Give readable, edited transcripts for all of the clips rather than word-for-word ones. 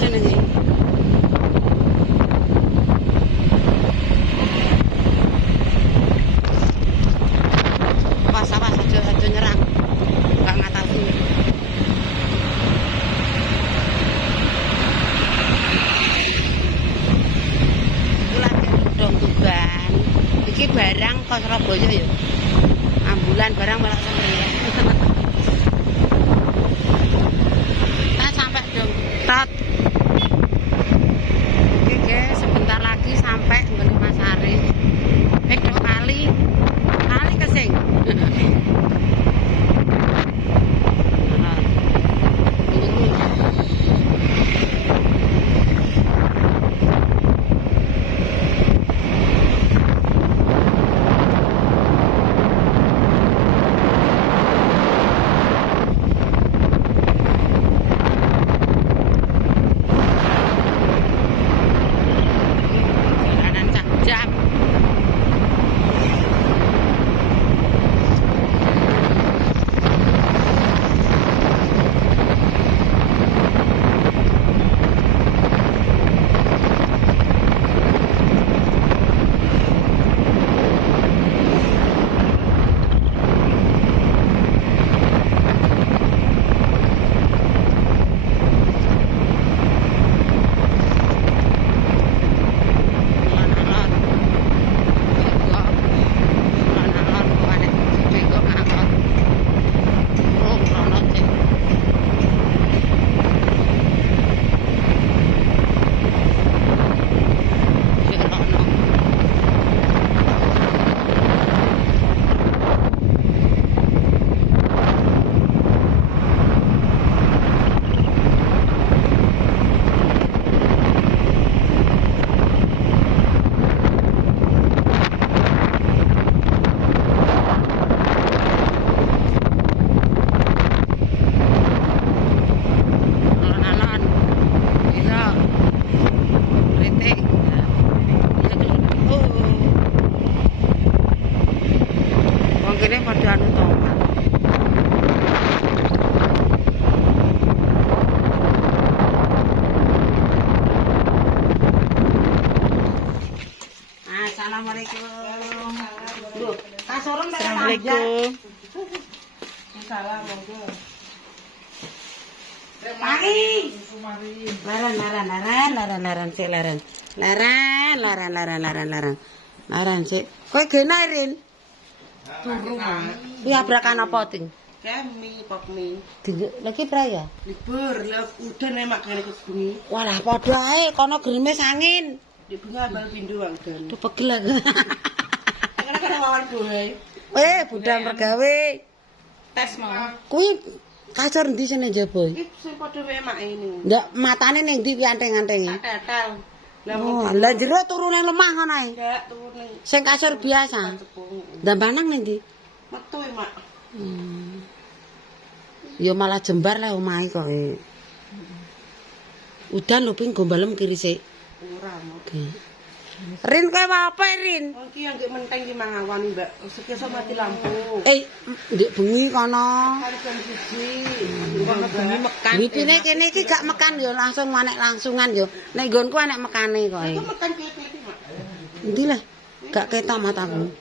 jenenge. Awas aja nyerang. Enggak ngatasi. Dong Tuban. Iki barang kok Surabaya ya. Ambulan barang malah semriyek. Kita sampai dong. Tot. Oke guys, sebentar lagi sampai ngene Mas Ari. Dok kali. Kali kesing. Assalamualaikum. Salam monggo. Mari. Laran sik. Kowe gene Rin. Turu mah. Kuwi abrakan apa ting? Kami pop mie. Lagi praya. Libur, lha udan emak gane kebengi. Walah padha ae kono gerimis angin. Di bunga bal pindu wang dan. Duh pegel aku. Kadang-kadang lawan doe. Budal mergawe. Tes mau. Kuwi kasur ndi sene njaba? Iki sing padha wae emak ini. Ndak matane ning ndi kuwi anteng-antenge? Tetel. Oh, lah jero turu ning lemah ngono ae. Enggak turu ning Sing kasur biasa. cepung. Ndambanang ning ndi? Metu emak. Ya malah jembar lah omahe kok. Udan lho ping gombalem kiri sik. Ora mau. Rin kowe apa Rin? Oh iki yang gek menteng ki mangawan Mbak. Sekesuk mati lampu. Ndek bengi kono. Kali jam 1. Kono bengi mekan. Witine kene iki gak mekan ya langsung manek langsungan ya. Nek nggonku enek mekane kok. Itu mekan klip-klip Mak. Endi lah? Gak ketok mataku.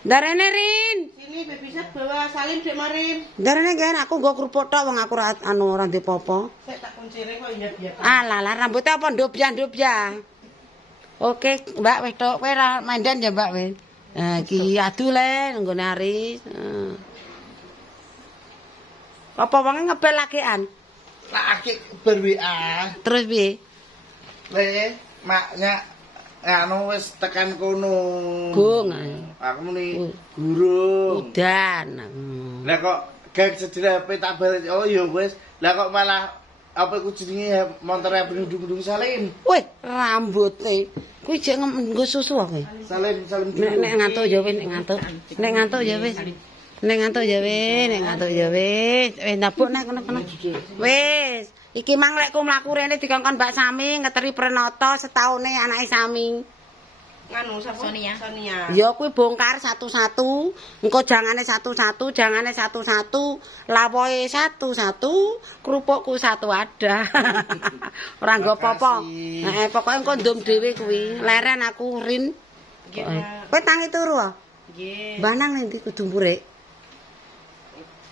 Darene Rin. Sini bisa bawa salin Dek Marin. Darene gen aku nggo kerupuk tok wong aku ora ora ndek apa-apa. Saya tak kuncire kok iya-iya. Alah rambutnya apa ndobya-ndobya. Oke, Mbak wis tok kowe ra mandan ya, Mbak wis. Nah, iki adu le nggone Aris. Apa wonge ngebel lakean? Lah akik ber-WA. Terus piye? Le, maknya anu wis tekan kono. Gung. Aku muni guru. Udan. Lah kok gak sedih HP tak balik. Oh ya wis. Lah kok malah apa iku jenenge montore penduduk-penduduk salin. Wih, rambute. Kuwi jek nggo susu kowe. Salin Nek ngantuk ya wis, nek ngantuk. Nek ngantuk ya wis. Nek ngantuk ya wis, nek ngantuk ya wis. Wis ndapuk nek kono-kono. Wis, iki mang lek ku mlaku rene dikongkon Mbak Sami ngeteri Prenoto setaune anake Sami. nganu sapa? Sonia. Ya kuwi bongkar satu-satu, engko jangane satu-satu, lawohe satu-satu, kerupukku satu ada. Ora nggo apa-apa. Heeh, pokoke engko ndum dhewe kuwi. Leren aku rin. Kowe tangi turu ah? Nggih. Mbah nang endi kudu mburek?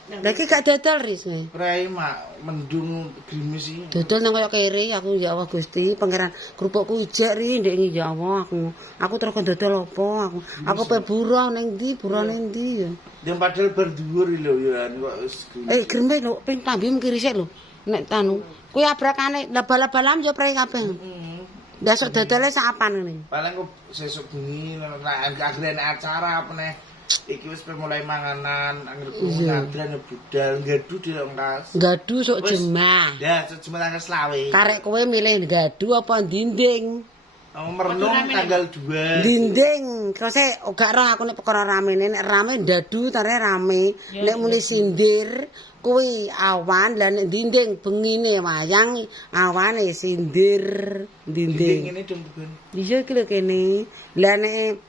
Lah iki gak dodol ris. Prai mak mendung grimis iki. Dodol nang kaya kere aku ya Allah Gusti, pangeran kerupukku ijek ri ndek iki ya Allah aku. Aku terus dodol apa aku. Aku pe buruh ning ndi, buruh ning ndi ya. Yang padahal berdhuwur lho ya kok wis grimis. Grimis lho, ping tambim kiri sik lho. Nek tanu, kuwi abrakane bal-balam yo prei kabeh. Besok dodole sapan ngene. Paling kok sesuk bengi akhirnya acara apa nih? Iki wis mulai manganan, anggere ngandran budal, gadu di Longkas. Gadu sok jemah. Ya, sok jemah tanggal selawe. Karek kowe milih gadu apa dinding? Merenung tanggal 2. Dinding. Terus gak roh aku nek perkara ramene, nek rame dadu tare rame. Nek muni sindir kuwi awan lan nek dinding bengine wayang awane sindir dinding. Ini dong bukan. Iya iki lho kene. Lah nek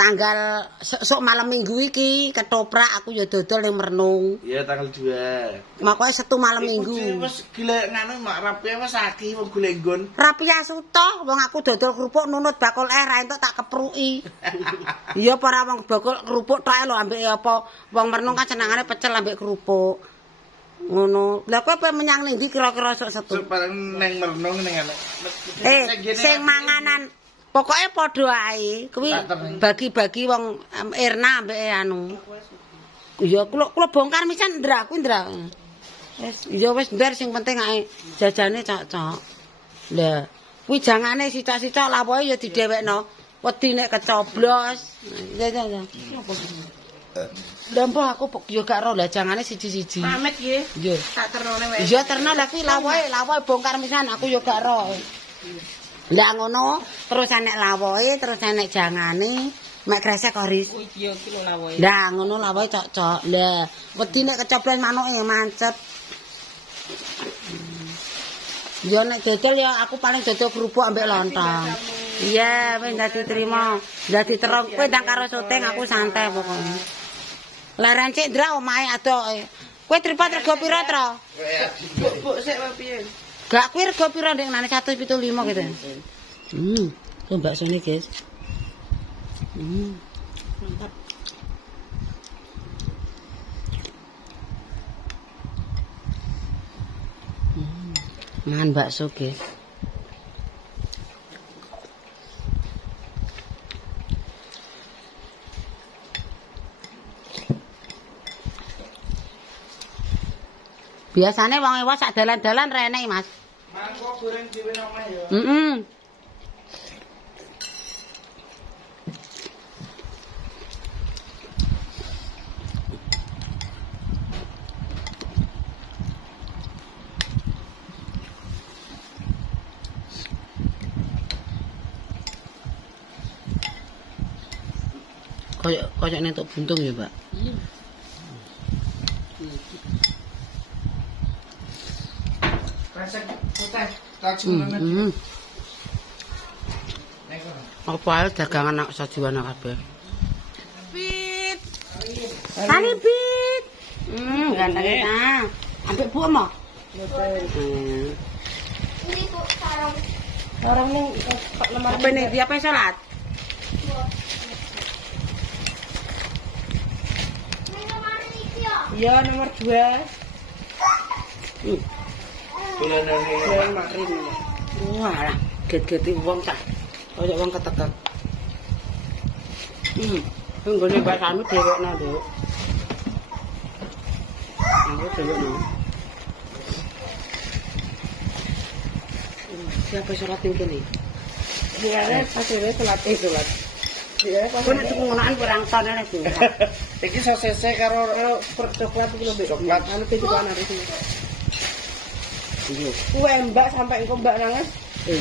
tanggal sok malam minggu iki ketoprak aku ya dodol ning Merenung. Iya tanggal 2. Makanya setu malam minggu. Wis gila nganu mak rapi wis akeh wong golek nggon. Rapi asuto wong aku dodol kerupuk nunut bakul ra entuk tak kepruki. Iya para wong bakul kerupuk tok lho ambek apa wong Merenung kan senengane pecel ambek kerupuk. Ngono. Lah kowe pe menyang ning ndi kira-kira sok setu? Paling ning Merenung ning ana. Sing manganan pokoknya padha ae, kuwi bagi-bagi wong Irna ambek anu. Ya kula bongkar misan ndra kuwi ndra. Wis ya wis ndar sing penting ae jajane cocok. Lah kuwi jangane sicak-sicak lawohe ya didhewekno. Wedi nek kecoblos. Ya. Lah mbah aku yo gak ro lah jangane siji-siji. Pamit nggih. Nggih. Tak ternone wae. Iya terno lah kuwi lawohe bongkar misan aku yo gak ro. Lah ngono, terus enek lawohe, terus enek jangane, mek kresek kok ris. Iya iki lho lawohe. Lah ngono lawohe cocok. Lah wedi nek kecoblos manuke mancet. Ya nek dodol ya aku paling dodol kerupuk ambek lontong. Iya, wis dadi trimo. Dadi terong kowe ndang karo syuting aku santai pokoknya. Leren cek ndra omahe adoke. Kowe tripat rego pira, Tro? Buk sik wae piye? Gak kuwi rego pira ndek nane 175 gitu. Tuh baksone, guys. Mantap. Mangan bakso, guys. Biasane wong ewas sak dalan-dalan renek, Mas. Mangkok goreng dhewe nang omah ya. Koyok nentuk buntung ya, Mbak. Resep putih, tajam banget. Apa ae dagangan nak sajiwan kabeh. Pit. Tani Pit. Ganteng ta. Ambek Bu mo. Ini kok sarung. Orang ning lemar Apa nih dia apa salat? Ini nomor iki ya. ya nomor 2. Bulanane Bulan Maret. Walah, get-geti wong cah. Kaya wong ketekek. Nggone Mbak Sami dhewekna, Nduk. Aku dhewekna. Siapa salat ning kene? Dia pas dhewe salat salat. Dia pas Kok nek tuku ngonoan kurang ton nek Bu. iki sosese karo coklat iki lho, Mbak. Coklat. Anu iki kan hari ini. Kue Mbak sampai engko Mbak nangis.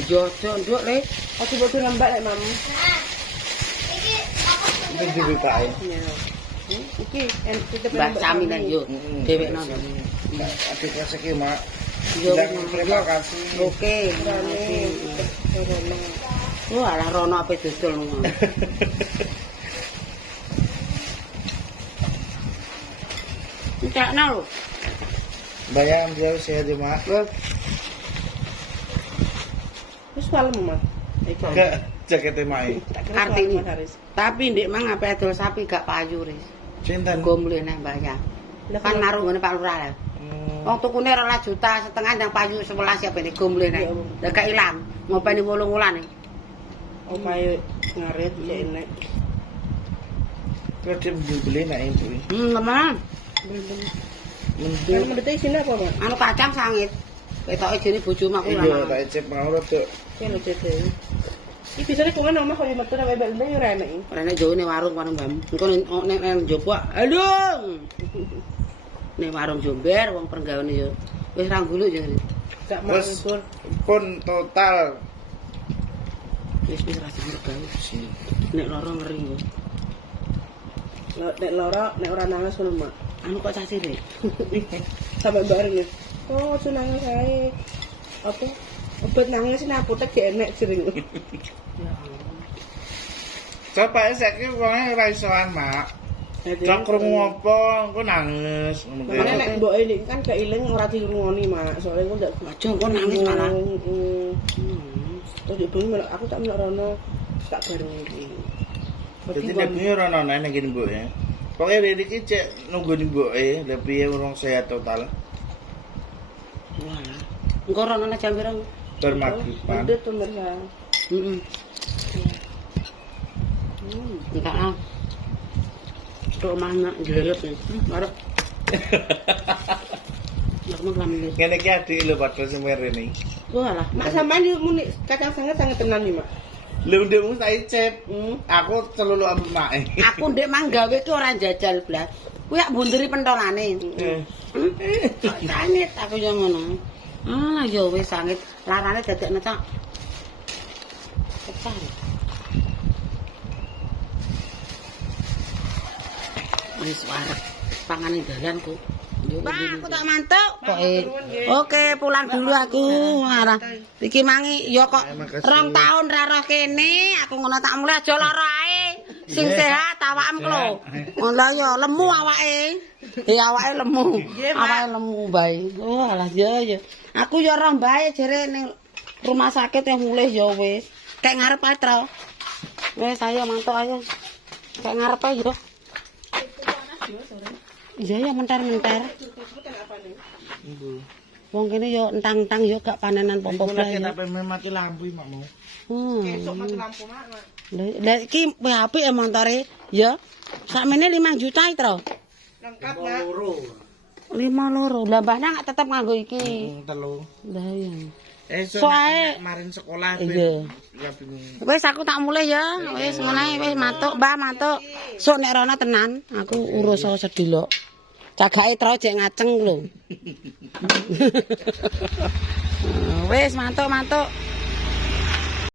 Yo, Nduk le. Aku bodo Mbak lek Mam. Nah. Iki apa? iki dhewe kae. Iki titip Mbak Sami nang yo dhewekna. Adik reseki mak. Yo, Terima kasih. oke. Ini. Oh, alah rono ape dodol ngono. Entekno lho. Bayang dia sehat ya, Mak. Wis kalem, Mas. Iku. Enggak jakete Mai. Kartini. Tapi ndek mang ape adol sapi gak payu ris. Cinten. Gomble nang bayang. Kan naruh ngene Pak Lurah lho. Wong tukune 2,5 juta yang payu 11 ya bene gomble nek. Lah gak ilang. Ngopeni 8 wulan. Omahe ngarit ya enek. Kok dia beli nek ibu. Teman. Kan mendete isine apa, Mas? Anu kacang sangit. Ketoke jene bojomu aku Iya, lama. tak cek mau rada. Ya lho cete. Iki bisane kok omah kok metu nek bebel yo ora enek. Rene jone warung Mbam. Engko nek njopo, aduh. Nek warung Jomber wong penggaweane yo wis ra gulu yo. Gak mau Wes libur. pun total Wis ra digawe. Nek loro ngeri yo. Nek lara nek ora nangis ngono, Mak. Anu kok cah cilik. Sampai bareng ya. Oh, ojo nangis ae. Apa? Obat nangis nek apotek gak enek jering. Ya Allah. Coba saiki wonge ora isoan, Mak. Cak krungu apa engko nangis. Makanya nek mbok ini kan gak iling ora dirungoni, Mak. Soalnya aku ndak Aja engko nangis malah. Terus bengi aku tak melok rono tak bareng iki. Dadi nek bengi ora ono nang ngene mboke. Pokoke rene iki cek nunggu mboke, lha piye urung sehat total. Wah. Engko rono jam pira? Bermagipan. Ndut pemirsa. Heeh. Enggak ah. Tok mana jeret nih. Arep. Nek mau ngambil. Ngene iki adik lho padha semerene. Walah, Mak sampean iki muni kacang sangat tenan nih, Mak. Lho ndekmu tak cep. Aku celulu ambek Mak. aku ndek mang gawe ki ora jajal blas. Kuwi yak bunderi pentolane. Sangit aku yo ngono. Ah, ya wis sangit. Larane dadekne cak. Pecah. Wis wareg pangane dalan ku. Pak, aku tak mantuk. Oke, pulang dulu aku. Arah. Iki mangi ya kok 2 tahun ra roh kene, aku ngono tak mulai aja lara ae. Sing sehat awakmu lho. Ngono ya lemu awake. Ya awake lemu. Awake lemu bae. Oh, alah ya. Aku ya roh bae jere ning rumah sakit yang mulih ya wis. Kayak ngarep ae, Tro. Wis ayo mantuk ayo. Kayak ngarep ae yo. Iya ya mentar-mentar. Wong kene yo entang-entang yo gak panenan popo Lagi blae. tak pengen mati lampu makmu. Esuk mati lampu, Mak. Lah iki apik ya montore ya. Sakmene 5 juta itu. Lengkap, Mak. 5 Lah mbahnya gak tetep nganggo iki. Telu. Lah iya. Soale kemarin sekolah Iya. ya bingung. Wis aku tak mulai ya. Wis ngono ae wis matuk, Mbah matuk. Sok nek rono tenan, aku urus sedilok. Cagake tro jek ngaceng lho. Wis mantuk.